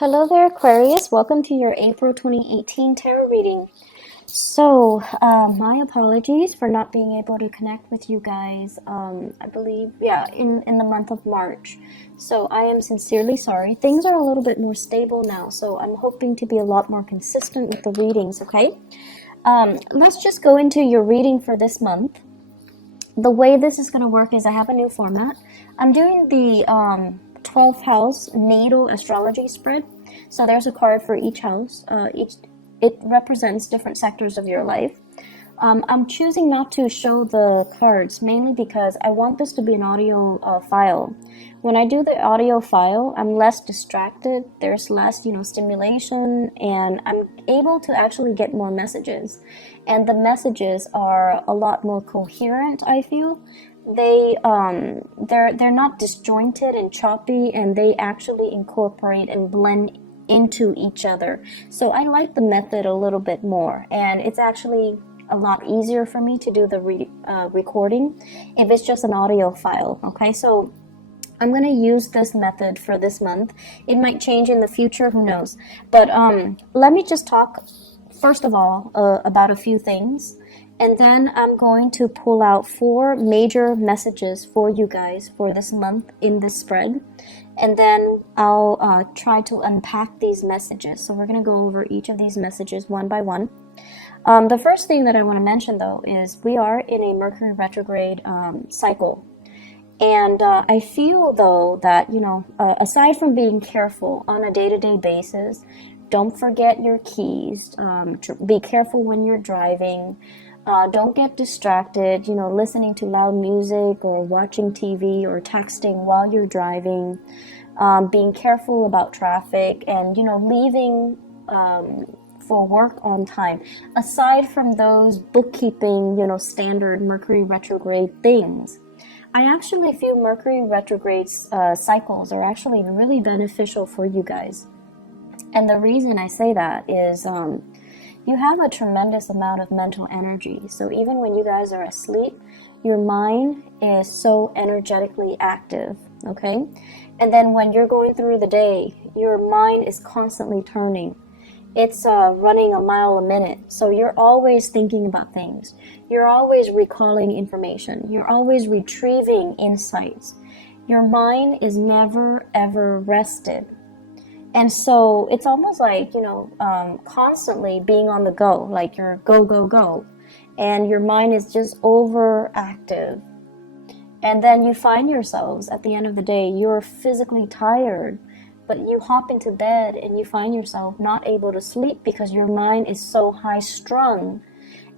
Hello there, Aquarius. Welcome to your April 2018 tarot reading. So, my apologies for not being able to connect with you guys, I believe, in the month of March. So, I am sincerely sorry. Things are a little bit more stable now, so I'm hoping to be a lot more consistent with the readings, okay? Let's just go into your reading for this month. The way this is going to work is I have a new format. I'm doing the 12th house natal astrology spread. So there's a card for each house. It represents different sectors of your life. I'm choosing not to show the cards mainly because I want this to be an audio file. When I do the audio file, I'm less distracted. There's less, stimulation, and I'm able to actually get more messages. And the messages are a lot more coherent, I feel. They're not disjointed and choppy, and they actually incorporate and blend into each other. So I like the method a little bit more, and it's actually a lot easier for me to do the recording if it's just an audio file. Okay, so I'm going to use this method for this month. It might change in the future, who knows. But let me just talk first of all about a few things, and then I'm going to pull out 4 major messages for you guys for this month in this spread, and then I'll try to unpack these messages. So we're going to go over each of these messages one by one. The first thing that I want to mention, though, is we are in a Mercury retrograde cycle. And I feel, though, that, aside from being careful on a day-to-day basis, don't forget your keys, be careful when you're driving, don't get distracted, listening to loud music or watching TV or texting while you're driving, being careful about traffic, and, leaving for work on time. Aside from those bookkeeping, standard Mercury retrograde things, I actually feel Mercury retrograde cycles are actually really beneficial for you guys. And the reason I say that is you have a tremendous amount of mental energy. So even when you guys are asleep, your mind is so energetically active, okay? And then when you're going through the day, your mind is constantly turning. It's running a mile a minute. So you're always thinking about things. You're always recalling information. You're always retrieving insights. Your mind is never, ever rested. And so it's almost like, constantly being on the go, like you're go, go, go. And your mind is just overactive. And then you find yourselves at the end of the day, you're physically tired, but you hop into bed and you find yourself not able to sleep because your mind is so high strung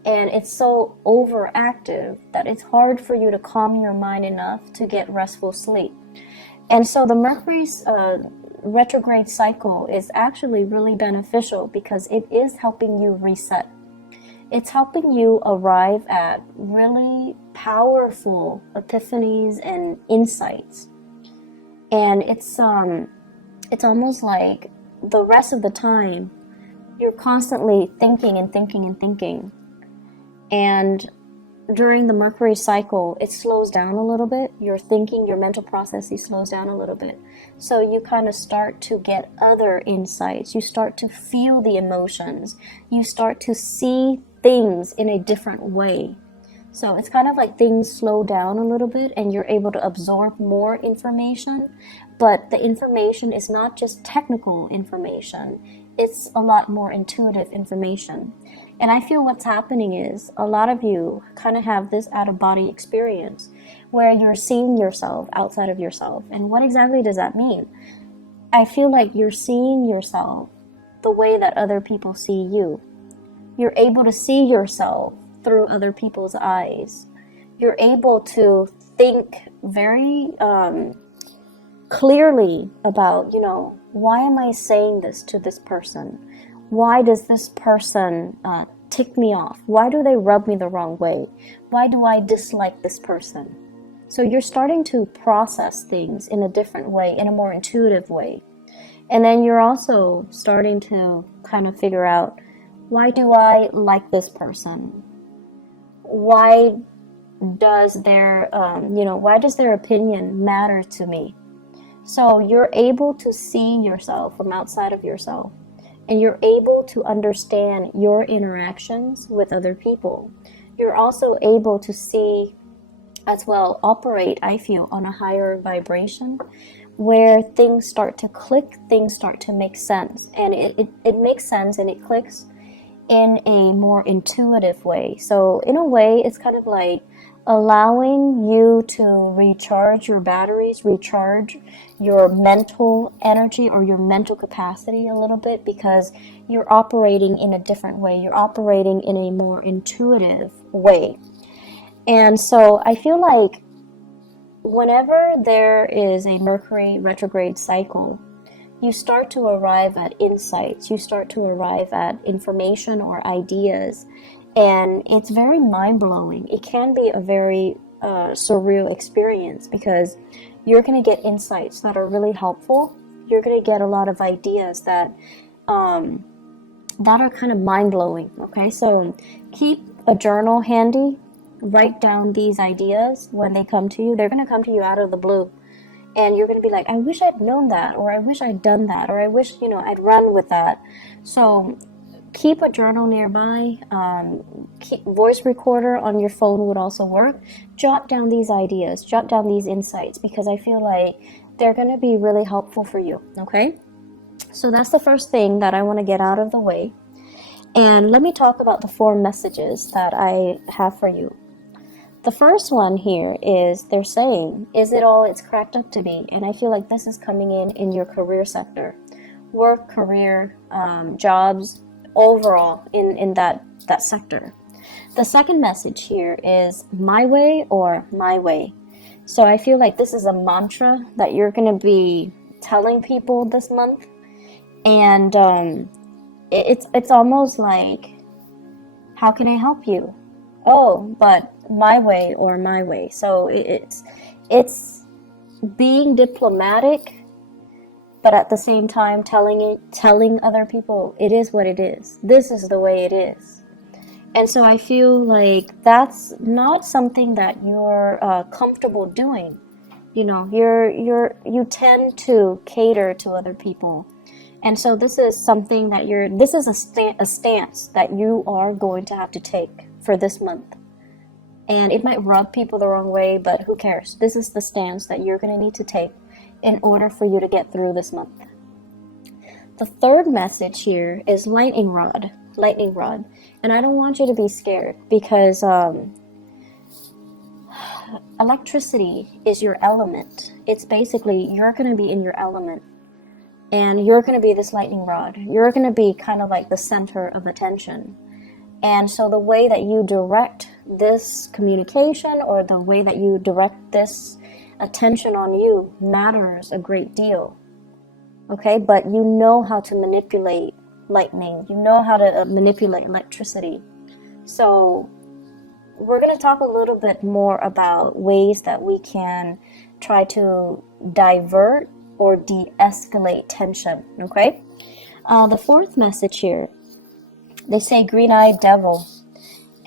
and it's so overactive that it's hard for you to calm your mind enough to get restful sleep. And so the Mercury's retrograde cycle is actually really beneficial because it is helping you reset. It's helping you arrive at really powerful epiphanies and insights. And it's almost like the rest of the time you're constantly thinking and thinking and thinking. And during the Mercury cycle, it slows down a little bit. Your thinking, your mental processes slows down a little bit. So you kind of start to get other insights. You start to feel the emotions. You start to see things in a different way. So it's kind of like things slow down a little bit and you're able to absorb more information. But the information is not just technical information. It's a lot more intuitive information. And I feel what's happening is a lot of you kind of have this out-of-body experience where you're seeing yourself outside of yourself. And what exactly does that mean? I feel like you're seeing yourself the way that other people see you. You're able to see yourself through other people's eyes. You're able to think very clearly about, why am I saying this to this person? Why does this person tick me off? Why do they rub me the wrong way? Why do I dislike this person? So you're starting to process things in a different way, in a more intuitive way. And then you're also starting to kind of figure out, why do I like this person? Why does their opinion matter to me? So you're able to see yourself from outside of yourself, and you're able to understand your interactions with other people. You're also able to see as well, operate, I feel, on a higher vibration where things start to click, things start to make sense. And it makes sense and it clicks in a more intuitive way. So in a way, it's kind of like allowing you to recharge your batteries, recharge your mental energy or your mental capacity a little bit, because you're operating in a different way. You're operating in a more intuitive way. And so I feel like whenever there is a Mercury retrograde cycle, you start to arrive at insights, you start to arrive at information or ideas, and it's very mind-blowing. It can be a very surreal experience, because you're going to get insights that are really helpful. You're going to get a lot of ideas that are kind of mind-blowing. Okay, so keep a journal handy. Write down these ideas when they come to you. They're going to come to you out of the blue, and you're going to be like, I wish I'd known that, or I wish I'd done that, or I wish, I'd run with that. So keep a journal nearby. Keep voice recorder on your phone would also work. Jot down these ideas, jot down these insights, because I feel like they're going to be really helpful for you. Okay, so that's the first thing that I want to get out of the way. And let me talk about the 4 messages that I have for you. The first one here is, they're saying, is it all it's cracked up to be? And I feel like this is coming in your career sector. Work, career, jobs, overall in that sector. The second message here is my way or my way. So I feel like this is a mantra that you're going to be telling people this month. And it's almost like, how can I help you? Oh, but my way or my way. So it's being diplomatic, but at the same time telling other people it is what it is. This is the way it is. And so I feel like that's not something that you're comfortable doing. You tend to cater to other people. And so this is something that this is a stance that you are going to have to take for this month. And it might rub people the wrong way, but who cares? This is the stance that you're going to need to take in order for you to get through this month. The third message here is lightning rod. And I don't want you to be scared, because electricity is your element. It's basically, you're going to be in your element. And you're going to be this lightning rod. You're going to be kind of like the center of attention. And so the way that you direct this communication, or the way that you direct this attention on you, matters a great deal. Okay, but you know how to manipulate lightning. You know how to manipulate electricity. So we're going to talk a little bit more about ways that we can try to divert or de-escalate tension. Okay, the fourth message here, they say green-eyed devil.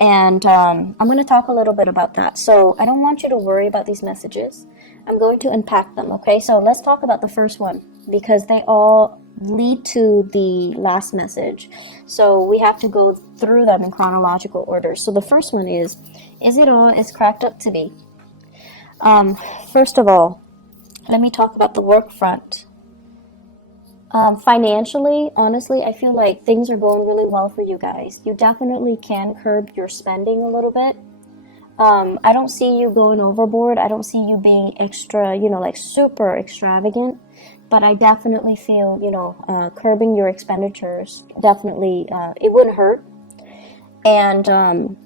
And I'm going to talk a little bit about that. So I don't want you to worry about these messages. I'm going to unpack them, okay? So let's talk about the first one, because they all lead to the last message. So we have to go through them in chronological order. So the first one is it all it's cracked up to be? First of all, let me talk about the work front. Financially, honestly, I feel like things are going really well for you guys. You definitely can curb your spending a little bit. I don't see you going overboard. I don't see you being extra, like super extravagant. But I definitely feel, curbing your expenditures, definitely, it wouldn't hurt. And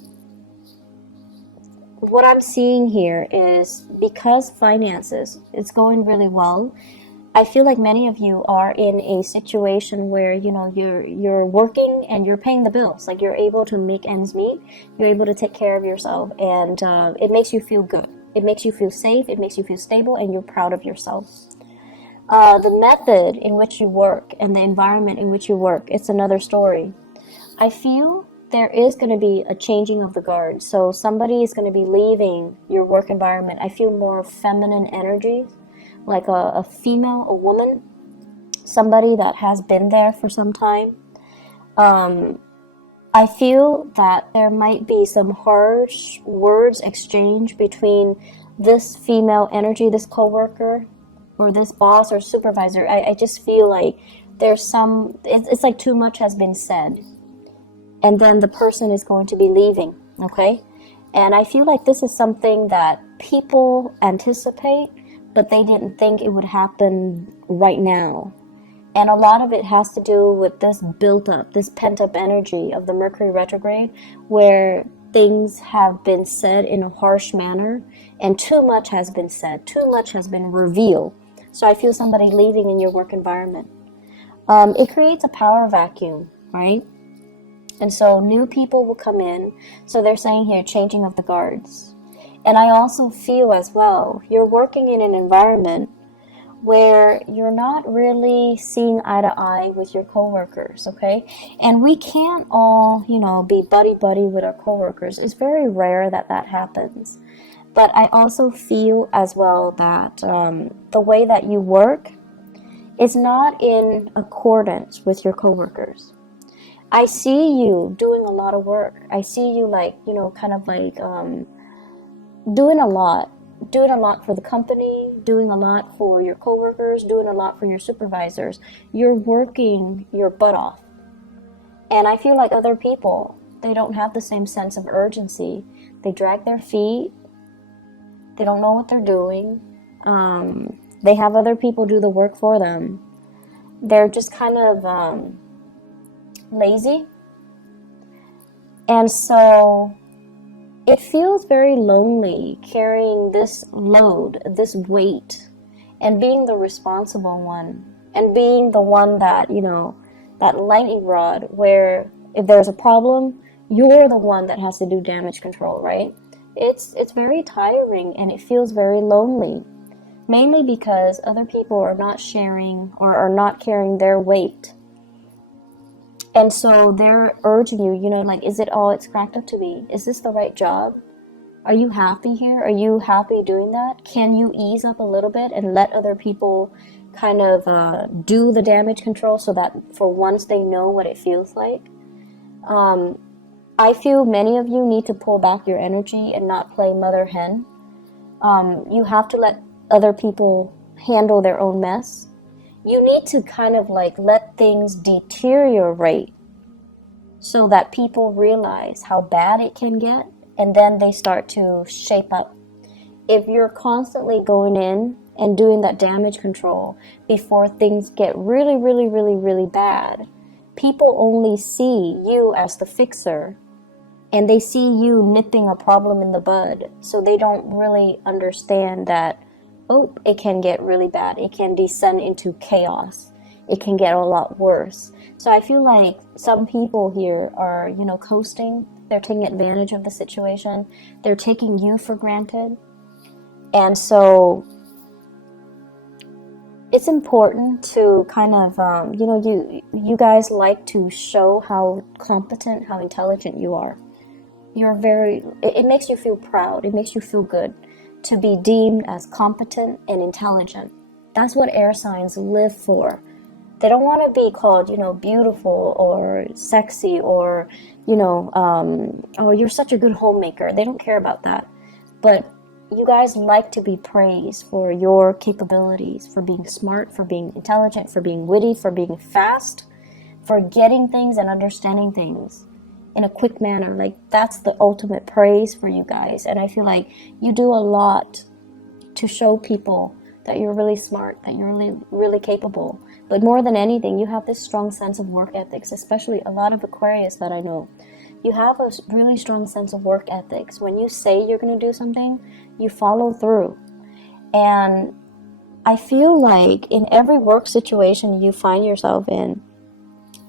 what I'm seeing here is, because finances, it's going really well, I feel like many of you are in a situation where, you're working and you're paying the bills. Like, you're able to make ends meet. You're able to take care of yourself. And it makes you feel good. It makes you feel safe. It makes you feel stable. And you're proud of yourself. The method in which you work and the environment in which you work, it's another story. I feel there is going to be a changing of the guard. So somebody is going to be leaving your work environment. I feel more feminine energy. like a female, a woman, somebody that has been there for some time. I feel that there might be some harsh words exchanged between this female energy, this coworker, or this boss or supervisor. I just feel like there's it's like too much has been said. And then the person is going to be leaving, okay? And I feel like this is something that people anticipate, but they didn't think it would happen right now. And a lot of it has to do with this built up, this pent up energy of the Mercury retrograde, where things have been said in a harsh manner and too much has been said, too much has been revealed. So I feel somebody leaving in your work environment. It creates a power vacuum, right? And so new people will come in. So they're saying here, changing of the guards. And I also feel as well, you're working in an environment where you're not really seeing eye to eye with your coworkers, okay? And we can't all, be buddy-buddy with our coworkers. It's very rare that that happens. But I also feel as well that the way that you work is not in accordance with your coworkers. I see you doing a lot of work. I see you doing a lot for the company, doing a lot for your coworkers, doing a lot for your supervisors. You're working your butt off. And I feel like other people, they don't have the same sense of urgency. They drag their feet. They don't know what they're doing. They have other people do the work for them. They're just kind of lazy. And so it feels very lonely carrying this load, this weight, and being the responsible one, and being the one that, that lightning rod where if there's a problem, you're the one that has to do damage control, right? It's very tiring and it feels very lonely, mainly because other people are not sharing or are not carrying their weight. And so they're urging you, is it all it's cracked up to be? Is this the right job? Are you happy here? Are you happy doing that? Can you ease up a little bit and let other people kind of do the damage control so that for once they know what it feels like? I feel many of you need to pull back your energy and not play mother hen. You have to let other people handle their own mess. You need to kind of let things deteriorate so that people realize how bad it can get, and then they start to shape up. If you're constantly going in and doing that damage control before things get really, really, really, really bad, people only see you as the fixer, and they see you nipping a problem in the bud, so they don't really understand that it can get really bad. It can descend into chaos. It can get a lot worse. So I feel like some people here are, coasting. They're taking advantage of the situation. They're taking you for granted. And so it's important to kind of, you guys like to show how competent, how intelligent you are. It makes you feel proud. It makes you feel good to be deemed as competent and intelligent. That's what air signs live for. They don't want to be called, beautiful or sexy or, oh, you're such a good homemaker. They don't care about that. But you guys like to be praised for your capabilities, for being smart, for being intelligent, for being witty, for being fast, for getting things and understanding things in a quick manner. That's the ultimate praise for you guys. And I feel like you do a lot to show people that you're really smart, that you're really, really capable. But more than anything, you have this strong sense of work ethics, especially a lot of Aquarius that I know. You have a really strong sense of work ethics. When you say you're going to do something, you follow through. And I feel like in every work situation you find yourself in,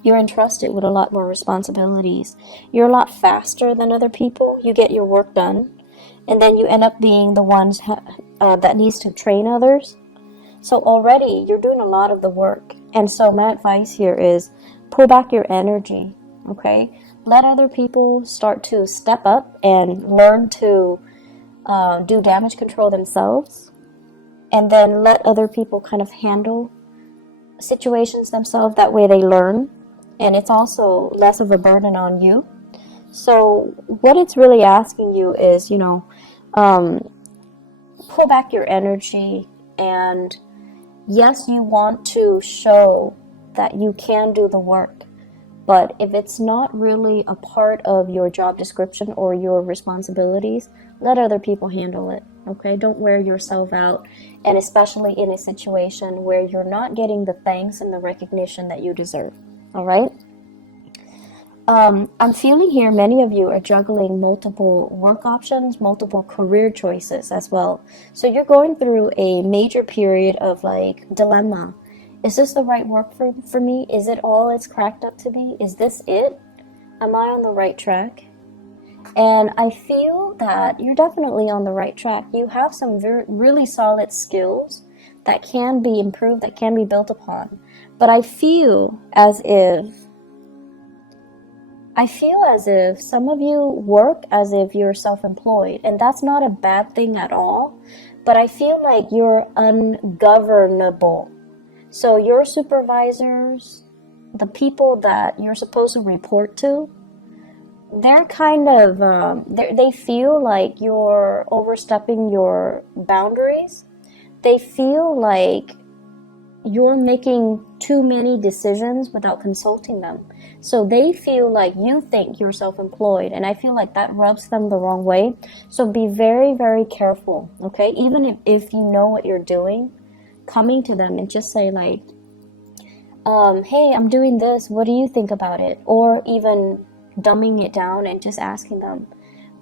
you're entrusted with a lot more responsibilities. You're a lot faster than other people. You get your work done. And then you end up being the ones that needs to train others. So already you're doing a lot of the work. And so my advice here is pull back your energy, okay? Let other people start to step up and learn to do damage control themselves. and then let other people kind of handle situations themselves. That way they learn, and it's also less of a burden on you. So what it's really asking you is, pull back your energy, and yes, you want to show that you can do the work, but if it's not really a part of your job description or your responsibilities, let other people handle it, okay? Don't wear yourself out, and especially in a situation where you're not getting the thanks and the recognition that you deserve, all right? I'm feeling here many of you are juggling multiple work options, multiple career choices as well. So you're going through a major period of like dilemma. Is this the right work for me? Is it all it's cracked up to be? Is this it? Am I on the right track? And I feel that you're definitely on the right track. You have some really solid skills that can be improved, that can be built upon. But I feel as if some of you work as if you're self-employed, and that's not a bad thing at all, but I feel like you're ungovernable. So your supervisors, the people that you're supposed to report to, they're kind of, they feel like you're overstepping your boundaries. They feel like you're making too many decisions without consulting them. So they feel like you think you're self-employed, and I feel like that rubs them the wrong way. So be very, very careful, okay? Even if you know what you're doing, coming to them and just say like, hey, I'm doing this, what do you think about it? Or even dumbing it down and just asking them,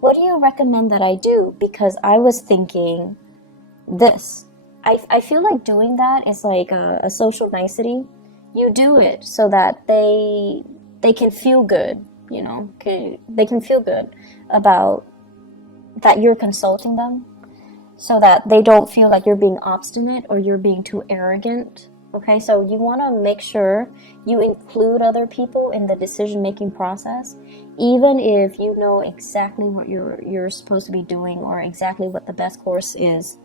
what do you recommend that I do? Because I was thinking this. I feel like doing that is like a social nicety. You do it so that they can feel good, they can feel good about that you're consulting them, so that they don't feel like you're being obstinate or you're being too arrogant. Okay, so you want to make sure you include other people in the decision-making process, even if you know exactly what you're supposed to be doing or exactly what the best course is.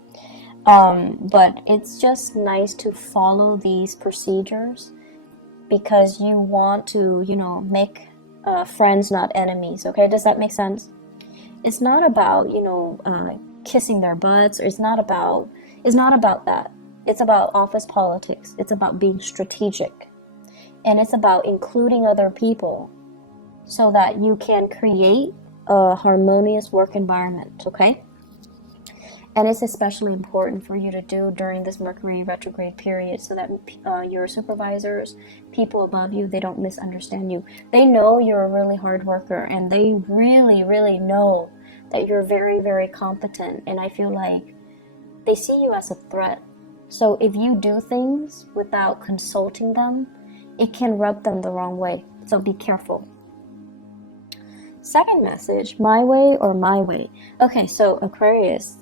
But it's just nice to follow these procedures because you want to, make friends, not enemies. Okay, does that make sense? It's not about, kissing their butts. Or it's not about that. It's about office politics. It's about being strategic. And it's about including other people so that you can create a harmonious work environment, okay? And it's especially important for you to do during this Mercury retrograde period so that your supervisors, people above you, they don't misunderstand you. They know you're a really hard worker, and they really, really know that you're very, very competent. And I feel like they see you as a threat. So if you do things without consulting them, it can rub them the wrong way. So be careful. Second message, my way or my way. Okay, so Aquarius,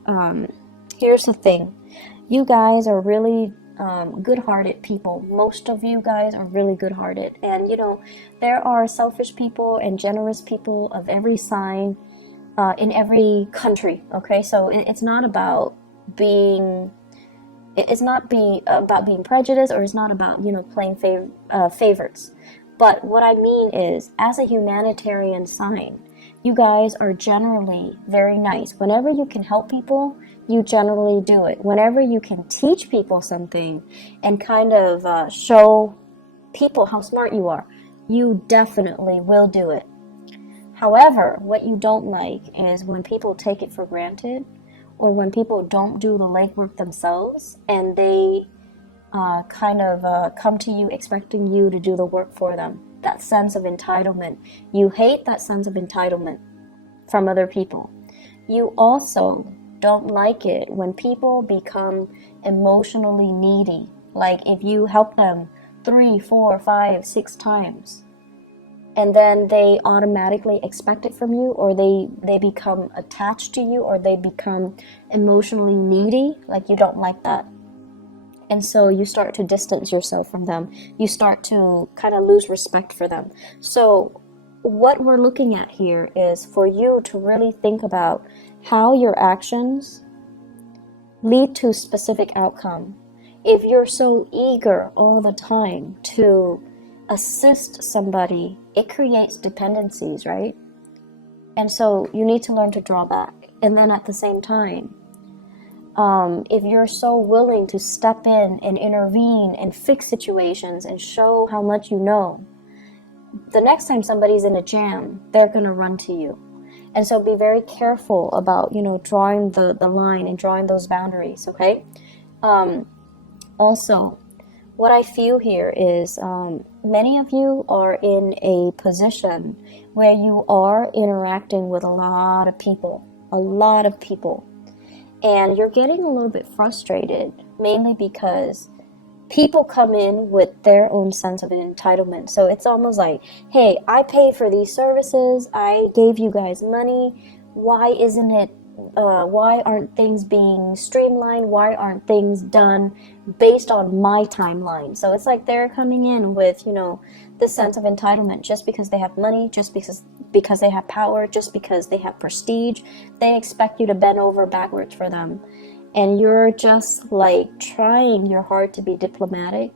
here's the thing. You guys are really good-hearted people. Most of you guys are really good-hearted. And, there are selfish people and generous people of every sign in every country, okay? So it's not about being prejudiced, or it's not about, playing favorites. But what I mean is, as a humanitarian sign, you guys are generally very nice. Whenever you can help people, you generally do it. Whenever you can teach people something and kind of show people how smart you are, you definitely will do it. However, what you don't like is when people take it for granted, or when people don't do the legwork themselves and they come to you expecting you to do the work for them. That sense of entitlement. You hate that sense of entitlement from other people. You also don't like it when people become emotionally needy. Like if you help them 3, 4, 5, 6 times, and then they automatically expect it from you, or they become attached to you, or they become emotionally needy. Like you don't like that. And so you start to distance yourself from them. You start to kind of lose respect for them. So what we're looking at here is for you to really think about how your actions lead to specific outcome. If you're so eager all the time to assist somebody, it creates dependencies, right? And so you need to learn to draw back. And then at the same time, if you're so willing to step in and intervene and fix situations and show how much you know, the next time somebody's in a jam, they're going to run to you. And so be very careful about, drawing the line and drawing those boundaries, okay? Also, what I feel here is many of you are in a position where you are interacting with a lot of people, and you're getting a little bit frustrated, mainly because people come in with their own sense of entitlement. So it's almost like, hey, I paid for these services, I gave you guys money, why aren't things being streamlined? Why aren't things done based on my timeline? So it's like they're coming in with, this sense of entitlement just because they have money, just because they have power, just because they have prestige. They expect you to bend over backwards for them. And you're just like trying your hard to be diplomatic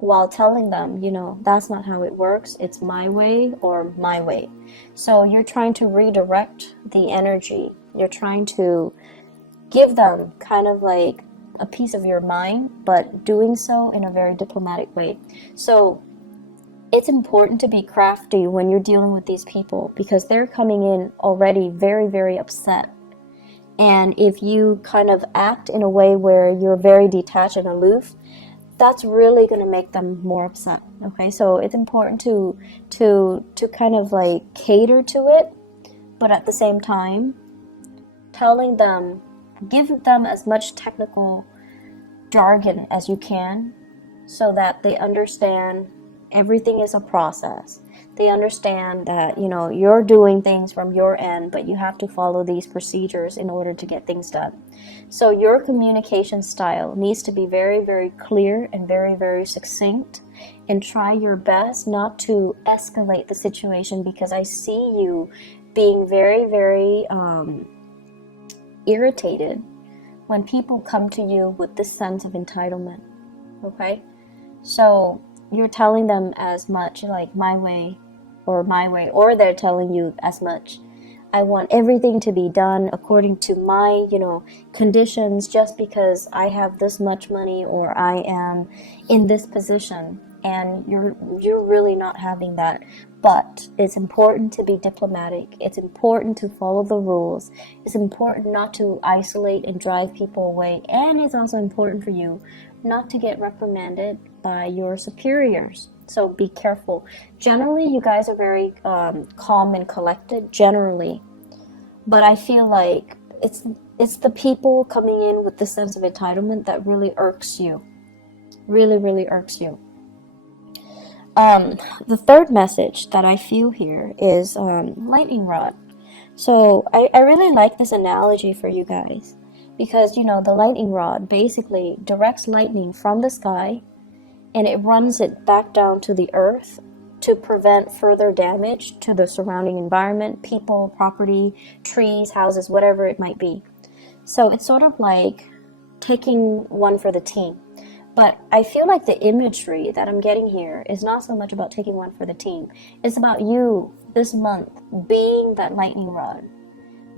while telling them, that's not how it works. It's my way or my way. So you're trying to redirect the energy. You're trying to give them kind of like a piece of your mind, but doing so in a very diplomatic way. So it's important to be crafty when you're dealing with these people, because they're coming in already very, very upset. And if you kind of act in a way where you're very detached and aloof, that's really going to make them more upset. Okay, so it's important to kind of like cater to it, but at the same time, telling them, give them as much technical jargon as you can, so that they understand everything is a process. They understand that, you're doing things from your end, but you have to follow these procedures in order to get things done. So your communication style needs to be very, very clear and very, very succinct, and try your best not to escalate the situation, because I see you being very, very irritated when people come to you with this sense of entitlement, okay? So you're telling them as much like my way, or they're telling you as much, I want everything to be done according to my, conditions, just because I have this much money or I am in this position. And you're really not having that. But it's important to be diplomatic. It's important to follow the rules. It's important not to isolate and drive people away. And it's also important for you not to get reprimanded by your superiors. So be careful. Generally, you guys are very calm and collected, generally. But I feel like it's the people coming in with the sense of entitlement that really irks you. Really, really irks you. The third message that I feel here is lightning rod. So I really like this analogy for you guys, because the lightning rod basically directs lightning from the sky, and it runs it back down to the earth to prevent further damage to the surrounding environment, people, property, trees, houses, whatever it might be. So it's sort of like taking one for the team. But I feel like the imagery that I'm getting here is not so much about taking one for the team. It's about you this month being that lightning rod,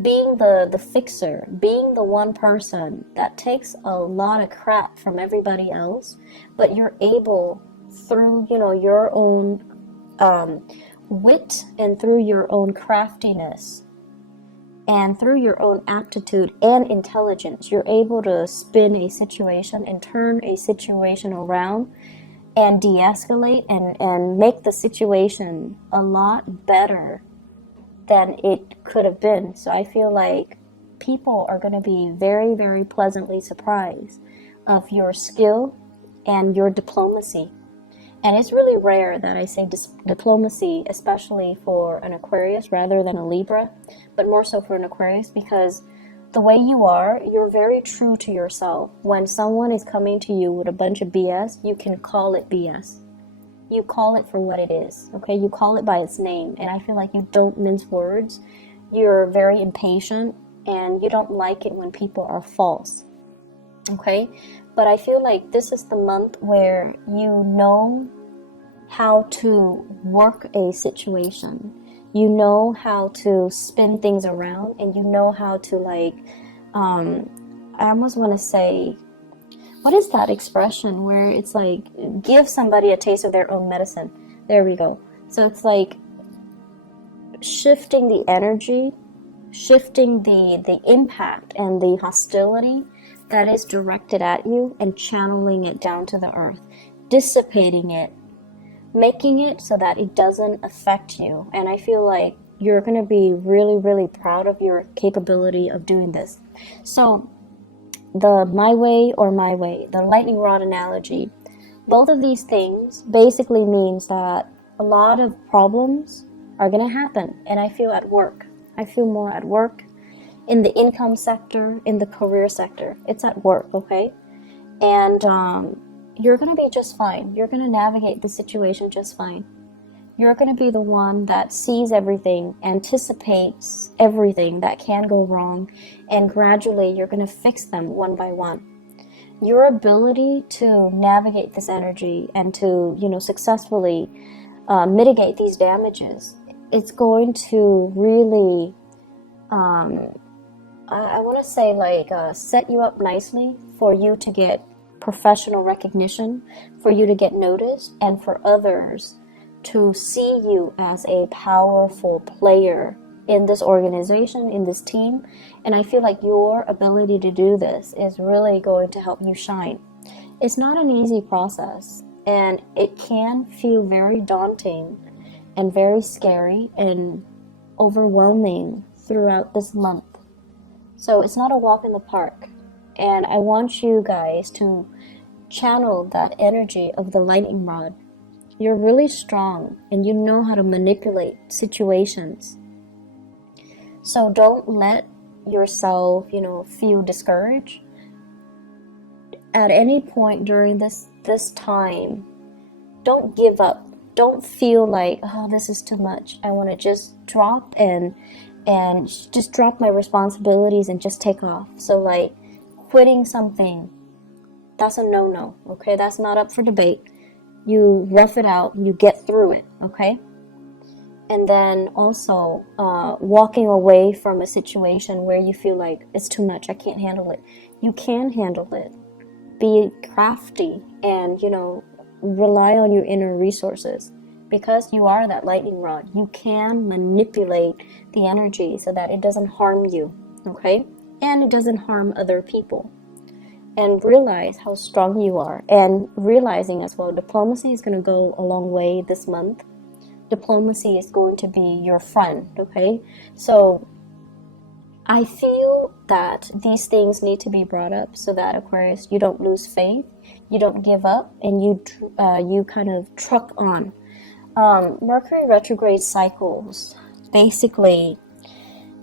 being the fixer, being the one person that takes a lot of crap from everybody else, but you're able, through your own wit and through your own craftiness and through your own aptitude and intelligence, you're able to spin a situation and turn a situation around and de-escalate and make the situation a lot better than it could have been. So I feel like people are going to be very, very pleasantly surprised of your skill and your diplomacy. And it's really rare that I say diplomacy, especially for an Aquarius rather than a Libra, but more so for an Aquarius, because the way you are, you're very true to yourself. When someone is coming to you with a bunch of BS, you can call it BS. You call it for what it is, okay? You call it by its name, and I feel like you don't mince words. You're very impatient, and you don't like it when people are false. okay? But I feel like this is the month where you know how to work a situation. You know how to spin things around, and you know how to, like, I almost want to say, what is that expression where it's like, give somebody a taste of their own medicine? There we go. So it's like shifting the energy, shifting the impact and the hostility that is directed at you, and channeling it down to the earth, dissipating it, making it so that it doesn't affect you. And I feel like you're going to be really, really proud of your capability of doing this. So the my way or my way, the lightning rod analogy, both of these things basically means that a lot of problems are going to happen. And I feel at work. I feel more at work, in the income sector, in the career sector. It's at work, okay? And you're going to be just fine. You're going to navigate the situation just fine. You're going to be the one that sees everything, anticipates everything that can go wrong, and gradually you're going to fix them one by one. Your ability to navigate this energy and to, successfully mitigate these damages, it's going to really, I want to say, like, set you up nicely for you to get professional recognition, for you to get noticed, and for others to see you as a powerful player in this organization, in this team. And I feel like your ability to do this is really going to help you shine. It's not an easy process, and it can feel very daunting and very scary and overwhelming throughout this month. So it's not a walk in the park. And I want you guys to channel that energy of the lightning rod. You're really strong, and you know how to manipulate situations. So don't let yourself, feel discouraged. At any point during this time, don't give up. Don't feel like, oh, this is too much. I want to just drop and just drop my responsibilities and just take off. So, like, quitting something, that's a no-no, okay? That's not up for debate. You rough it out, you get through it, okay? And then also walking away from a situation where you feel like it's too much, I can't handle it. You can handle it. Be crafty and, rely on your inner resources. Because you are that lightning rod, you can manipulate the energy so that it doesn't harm you, okay? And it doesn't harm other people. And realize how strong you are. And realizing as well, diplomacy is going to go a long way this month. Diplomacy is going to be your friend, okay? So I feel that these things need to be brought up so that, Aquarius, you don't lose faith, you don't give up, and you kind of truck on. Mercury retrograde cycles basically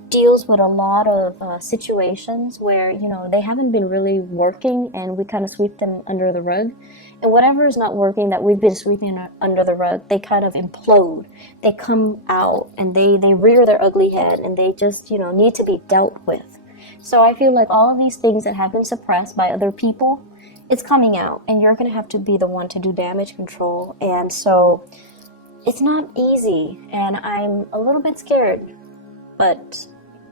deals with a lot of situations where, they haven't been really working, and we kind of sweep them under the rug. And whatever is not working that we've been sweeping under the rug, they kind of implode. They come out and they rear their ugly head, and they just, need to be dealt with. So I feel like all of these things that have been suppressed by other people, it's coming out, and you're going to have to be the one to do damage control. And so it's not easy, and I'm a little bit scared, but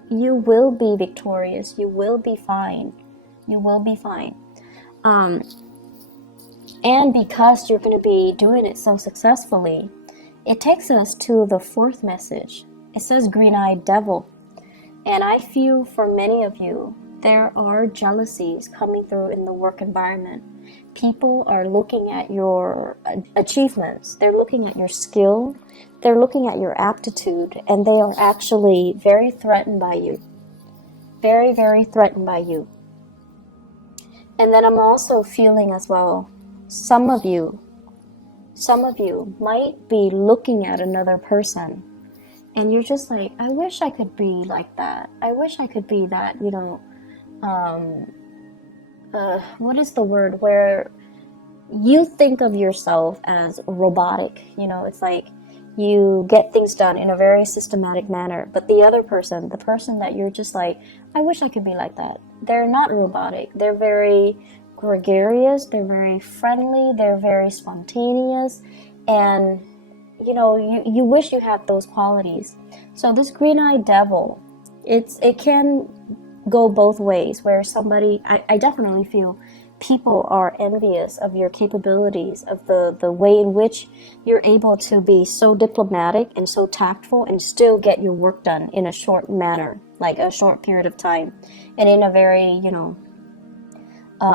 you will be victorious. You will be fine. You will be fine. And because you're going to be doing it so successfully, it takes us to the fourth message. It says green-eyed devil. And I feel for many of you, there are jealousies coming through in the work environment. People are looking at your achievements. They're looking at your skill. They're looking at your aptitude, and they are actually very threatened by you. Very, very threatened by you. And then I'm also feeling as well, some of you might be looking at another person, and you're just like, I wish I could be like that. I wish I could be that, what is the word, where you think of yourself as robotic. It's like you get things done in a very systematic manner, but the other person, the person that you're just like, I wish I could be like that. They're not robotic. They're very gregarious. They're very friendly. They're very spontaneous. And, you know, you wish you had those qualities. So this green-eyed devil, it can go both ways, where somebody, I definitely feel people are envious of your capabilities, of the way in which you're able to be so diplomatic and so tactful and still get your work done in a short manner, like a short period of time, and in a very, you know,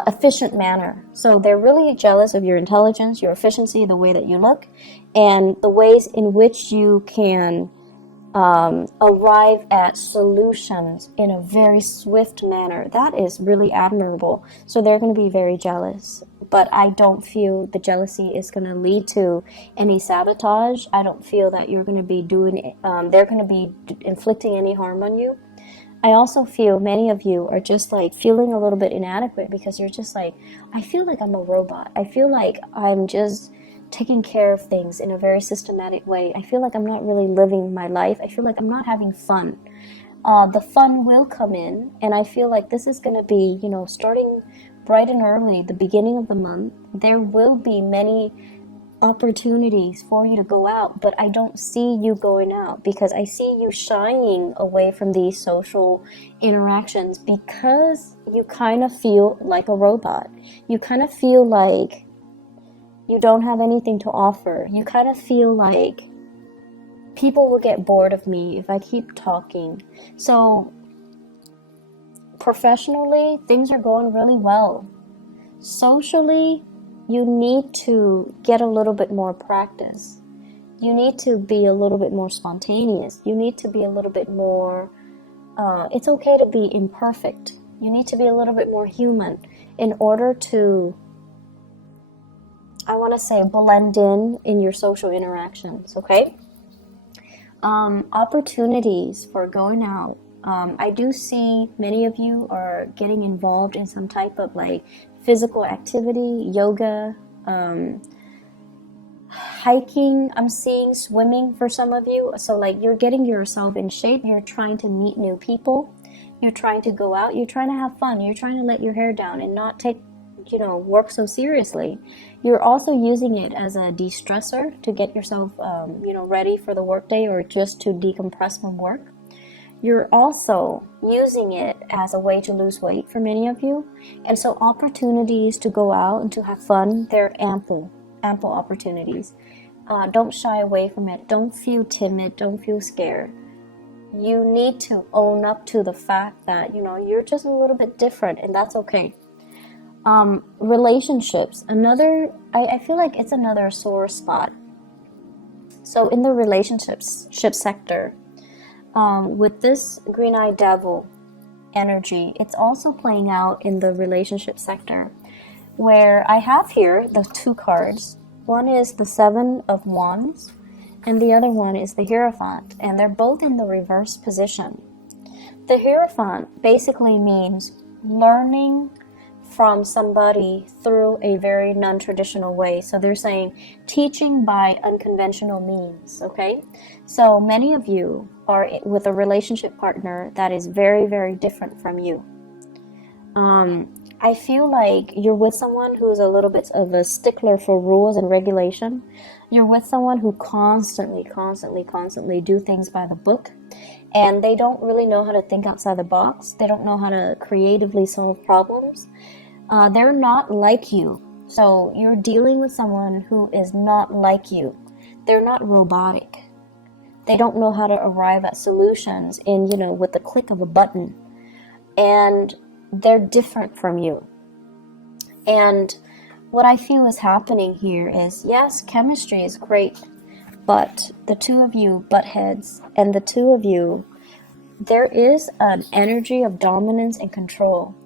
efficient manner. So they're really jealous of your intelligence, your efficiency, the way that you look, and the ways in which you can arrive at solutions in a very swift manner. That is really admirable. So they're going to be very jealous. But I don't feel the jealousy is going to lead to any sabotage. I don't feel that you're going to be doing, they're going to be inflicting any harm on you. I also feel many of you are just like feeling a little bit inadequate because you're just like, I feel like I'm a robot. I feel like I'm just taking care of things in a very systematic way. I feel like I'm not really living my life. I feel like I'm not having fun. The fun will come in, and I feel like this is going to be, you know, starting bright and early, the beginning of the month. There will be many opportunities for you to go out, but I don't see you going out because I see you shying away from these social interactions because you kind of feel like a robot. You kind of feel like you don't have anything to offer. You kind of feel like people will get bored of me if I keep talking. So professionally, things are going really well. Socially, you need to get a little bit more practice. You need to be a little bit more spontaneous. You need to be a little bit more, it's okay to be imperfect. You need to be a little bit more human in order to, I want to say, blend in your social interactions, okay? Opportunities for going out. I do see many of you are getting involved in some type of like physical activity, yoga, hiking. I'm seeing swimming for some of you. So like you're getting yourself in shape. You're trying to meet new people. You're trying to go out. You're trying to have fun. You're trying to let your hair down and not take, you know, work so seriously. You're also using it as a de-stressor to get yourself, you know, ready for the workday or just to decompress from work. You're also using it as a way to lose weight for many of you. And so opportunities to go out and to have fun, they're ample opportunities. Don't shy away from it. Don't feel timid. Don't feel scared. You need to own up to the fact that, you know, you're just a little bit different, and that's okay. Relationships, I feel like it's another sore spot. So in the relationships sector, with this green-eyed devil energy, it's also playing out in the relationship sector, where I have here the two cards. One is the Seven of Wands, and the other one is the Hierophant, and they're both in the reverse position. The Hierophant basically means learning from somebody through a very non-traditional way. So they're saying teaching by unconventional means, okay? So many of you are with a relationship partner that is very, very different from you. I feel like you're with someone who's a little bit of a stickler for rules and regulation. You're with someone who constantly do things by the book, and they don't really know how to think outside the box. They don't know how to creatively solve problems. They're not like you. So you're dealing with someone who is not like you. They're not robotic. They don't know how to arrive at solutions in, you know, with the click of a button. And they're different from you. And what I feel is happening here is, yes, chemistry is great, but the two of you butt heads, and the two of you, there is an energy of dominance and control.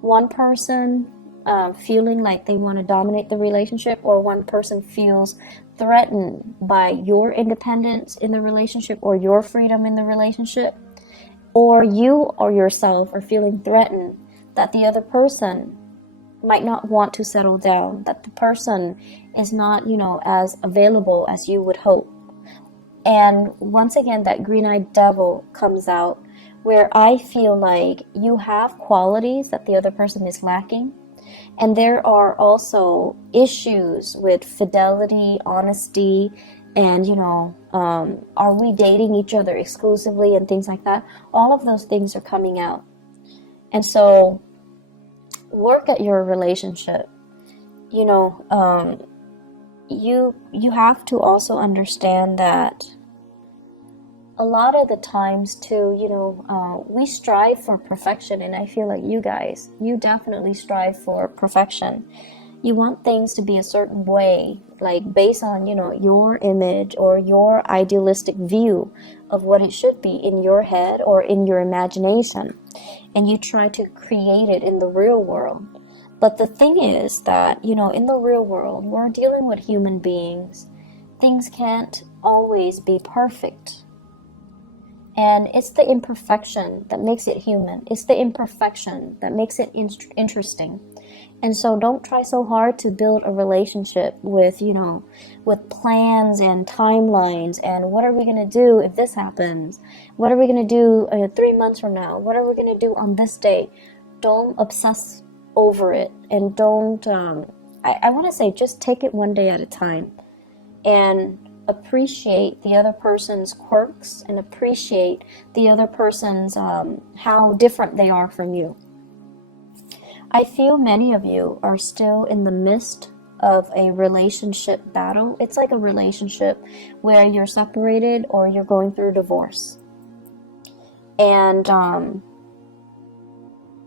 One person feeling like they want to dominate the relationship, or one person feels threatened by your independence in the relationship or your freedom in the relationship, or you or yourself are feeling threatened that the other person might not want to settle down, that the person is not, you know, as available as you would hope. And once again, that green-eyed devil comes out, where I feel like you have qualities that the other person is lacking. And there are also issues with fidelity, honesty, and, are we dating each other exclusively and things like that. All of those things are coming out. And so work at your relationship. You have to also understand that a lot of the times too, we strive for perfection, and I feel like you definitely strive for perfection. You want things to be a certain way, like based on, your image or your idealistic view of what it should be in your head or in your imagination, and you try to create it in the real world. But the thing is that, in the real world, we're dealing with human beings. Things can't always be perfect. And it's the imperfection that makes it human. It's the imperfection that makes it interesting. And so don't try so hard to build a relationship with, with plans and timelines and what are we going to do if this happens? What are we going to do 3 months from now? What are we going to do on this day? Don't obsess over it, and don't, I want to say, just take it one day at a time and appreciate the other person's quirks and appreciate the other person's how different they are from you. I feel many of you are still in the midst of a relationship battle. It's like a relationship where you're separated or you're going through divorce. And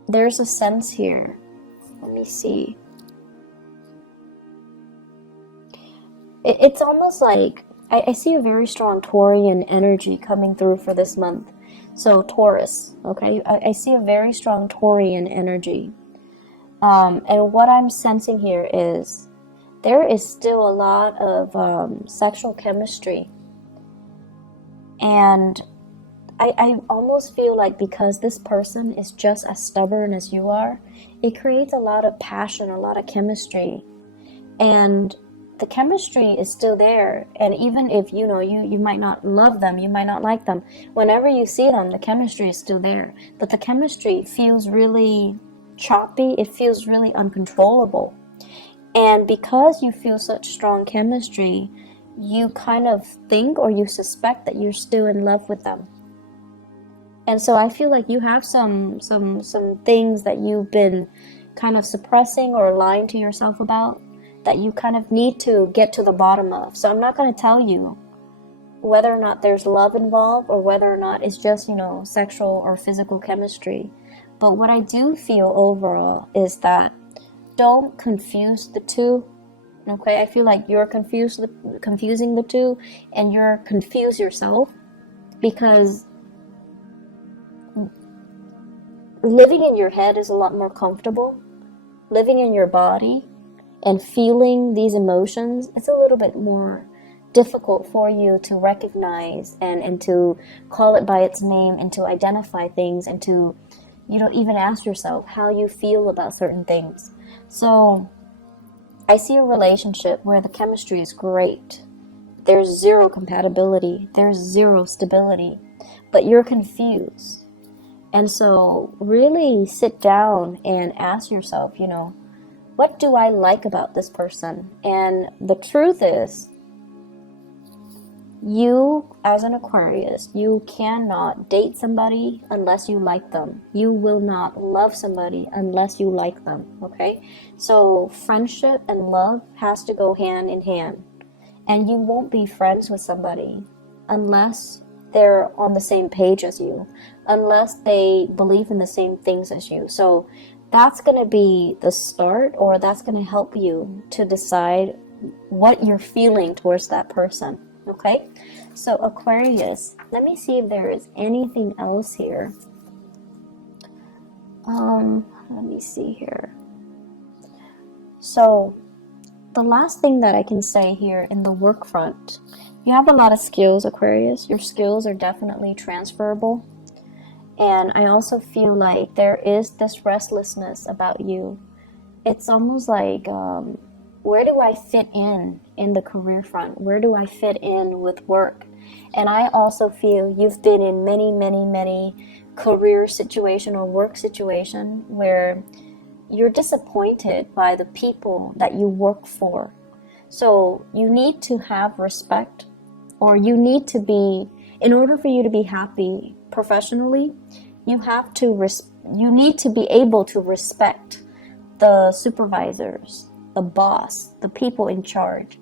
there's a sense here. Let me see. It's almost like I see a very strong Taurian energy coming through for this month. So Taurus, okay? I see a very strong Taurian energy. And what I'm sensing here is there is still a lot of sexual chemistry. And I almost feel like because this person is just as stubborn as you are, it creates a lot of passion, a lot of chemistry. And the chemistry is still there. And even if, you might not love them, you might not like them, whenever you see them, the chemistry is still there. But the chemistry feels really choppy. It feels really uncontrollable. And because you feel such strong chemistry, you kind of think or you suspect that you're still in love with them. And so I feel like you have some things that you've been kind of suppressing or lying to yourself about that you kind of need to get to the bottom of. So I'm not going to tell you whether or not there's love involved or whether or not it's just, sexual or physical chemistry. But what I do feel overall is that don't confuse the two. Okay, I feel like you're confusing the two, and you're confused yourself, because living in your head is a lot more comfortable. Living in your body and feeling these emotions, it's a little bit more difficult for you to recognize and to call it by its name and to identify things and to, even ask yourself how you feel about certain things. So I see a relationship where the chemistry is great. There's zero compatibility. There's zero stability. But you're confused. And so really sit down and ask yourself, what do I like about this person? And the truth is, you, as an Aquarius, you cannot date somebody unless you like them. You will not love somebody unless you like them, okay? So friendship and love has to go hand in hand. And you won't be friends with somebody unless they're on the same page as you, unless they believe in the same things as you. So that's going to be the start, or that's going to help you to decide what you're feeling towards that person. Okay, so Aquarius, let me see if there is anything else here. Let me see here. So the last thing that I can say here in the work front, you have a lot of skills, Aquarius. Your skills are definitely transferable. And I also feel like there is this restlessness about you. It's almost like, where do I fit in the career front? Where do I fit in with work? And I also feel you've been in many career situation or work situation where you're disappointed by the people that you work for. So you need to have respect, or you need to be, in order for you to be happy professionally, you need to be able to respect the supervisors, the boss, the people in charge.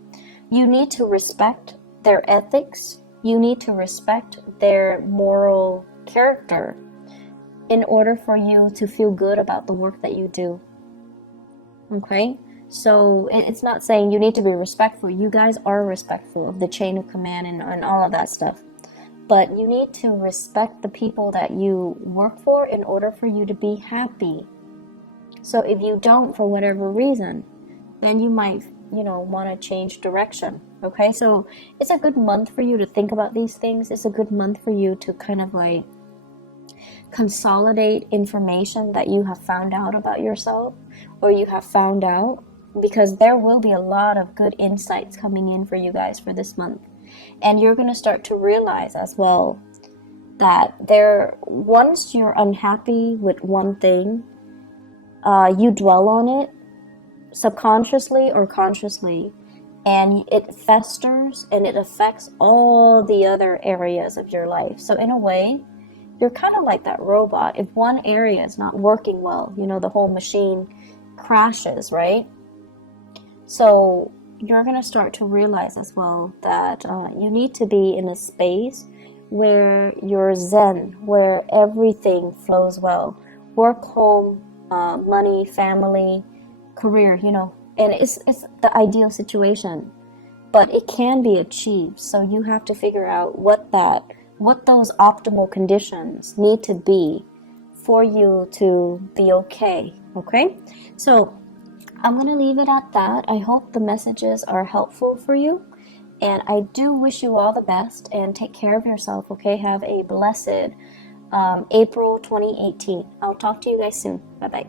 You need to respect their ethics. You need to respect their moral character in order for you to feel good about the work that you do. Okay? So it's not saying you need to be respectful. You guys are respectful of the chain of command and all of that stuff. But you need to respect the people that you work for in order for you to be happy. So if you don't, for whatever reason, then you might, want to change direction. Okay? So it's a good month for you to think about these things. It's a good month for you to kind of like consolidate information that you have found out about yourself, or you have found out, because there will be a lot of good insights coming in for you guys for this month. And you're going to start to realize as well that once you're unhappy with one thing, you dwell on it subconsciously or consciously, and it festers and it affects all the other areas of your life. So in a way, you're kind of like that robot. If one area is not working well, the whole machine crashes, right? So you're going to start to realize as well that you need to be in a space where you're zen, where everything flows well. Work, home, money, family, career, and it's the ideal situation. But it can be achieved. So you have to figure out what those optimal conditions need to be for you to be okay. So I'm going to leave it at that. I hope the messages are helpful for you, and I do wish you all the best, and take care of yourself. Have a blessed April 2018. I'll talk to you guys soon. Bye bye.